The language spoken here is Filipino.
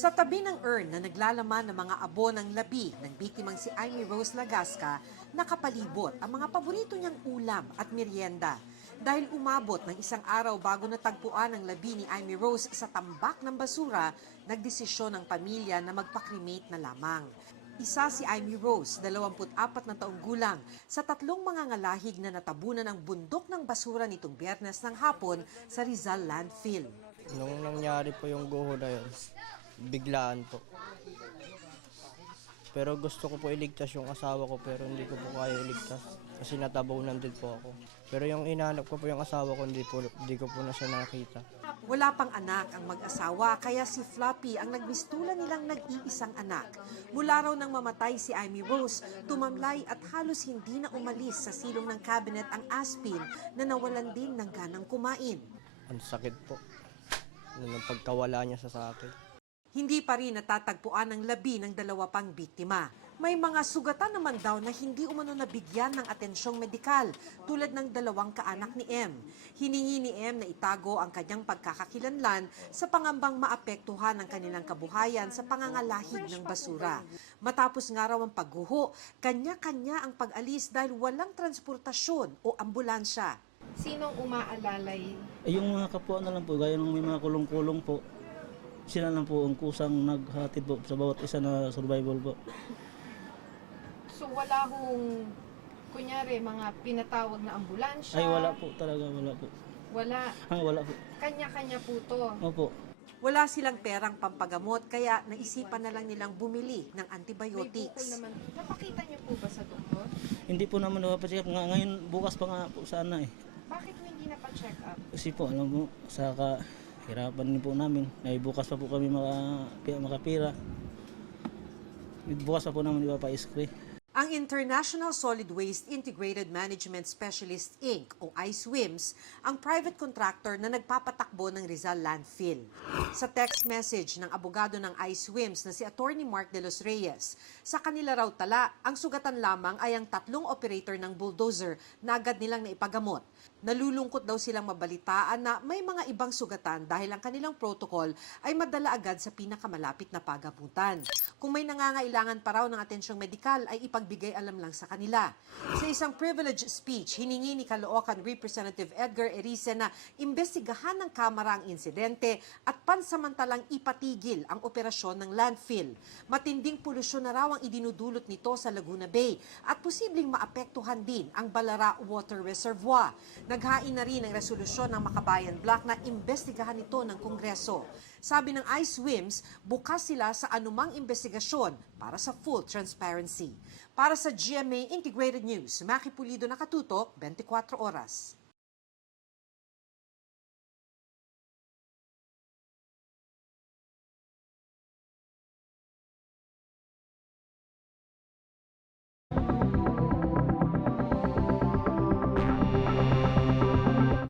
Sa tabi ng urn na naglalaman ng mga abo ng labi ng biktimang si Amy Rose Lagasca, nakapalibot ang mga paborito niyang ulam at merienda. Dahil umabot ng isang araw bago natagpuan ang labi ni Amy Rose sa tambak ng basura, nagdesisyon ng pamilya na magpa-cremate na lamang. Isa si Amy Rose, 24 na taong gulang, sa tatlong mga ngalahig na natabunan ng bundok ng basura nitong Biyernes ng hapon sa Rizal Landfill. Nung nangyari po yung guho na yun, biglaan po. Pero gusto ko po iligtas yung asawa ko pero hindi ko po kaya iligtas kasi natabunan din po ako. Pero yung inahanap ko po yung asawa ko, hindi ko po na siya nakita. Wala pang anak ang mag-asawa kaya si Floppy ang nagmistulan nilang nag-iisang anak. Mula raw nang mamatay si Amy Rose, tumamlay at halos hindi na umalis sa silong ng cabinet ang aspin na nawalan din ng ganang kumain. Ang sakit po nung pagkawala niya sa akin. Hindi pa rin natatagpuan ang labi ng dalawa pang biktima. May mga sugatan naman daw na hindi umano nabigyan ng atensyong medikal tulad ng dalawang kaanak ni M. Hiningi ni M na itago ang kanyang pagkakakilanlan sa pangambang maapektuhan ang kanilang kabuhayan sa pangangalahig ng basura. Matapos nga raw ang pagguho, kanya-kanya ang pag-alis dahil walang transportasyon o ambulansya. Sinong umaalalay? Yung mga kapwa na lang po, gaya ng may mga kulong-kulong po. Sila lang po ang kusang naghatid po sa bawat isa na survival po. So wala hong, kunyari, mga pinatawag na ambulansya? Ay wala po talaga, wala po. Wala. Wala po. Kanya-kanya po to. Opo. Wala silang perang pampagamot kaya naisipan na lang nilang bumili ng May bukol antibiotics. naman. Napakita niyo po ba sa doktor? Hindi po naman napapacheck up. Ngayon, bukas pa nga po sana eh. Bakit mo hindi napacheck up? Kasi po, alam mo, sa kahirapan din po namin. Ay bukas pa po kami makapira. Bukas pa po namin ipapaискri. Ang International Solid Waste Integrated Management Specialist Inc. o ISWIMS ang private contractor na nagpapatakbo ng Rizal Landfill. Sa text message ng abogado ng ISWIMS na si Attorney Mark De Los Reyes, sa kanila raw tala, ang sugatan lamang ay ang tatlong operator ng bulldozer na agad nilang naipagamot. Nalulungkot daw silang mabalitaan na may mga ibang sugatan dahil ang kanilang protocol ay madala agad sa pinakamalapit na pagamutan. Kung may nangangailangan pa raw ng atensyong medikal ay ipagbigay alam lang sa kanila. Sa isang privilege speech, hiningi ni Caloocan Representative Edgar Erice na imbestigahan ng Kamara ang insidente at pansamantalang ipatigil ang operasyon ng landfill. Matinding polusyon na raw ang idinudulot nito sa Laguna Bay at posibleng maapektuhan din ang Balara Water Reservoir. Naghain na rin ang resolusyon ng Makabayan Bloc na imbestigahan ito ng Kongreso. Sabi ng ISWIMS, bukas sila sa anumang investigasyon para sa full transparency. Para sa GMA Integrated News, Maki Pulido, nakatutok 24 oras.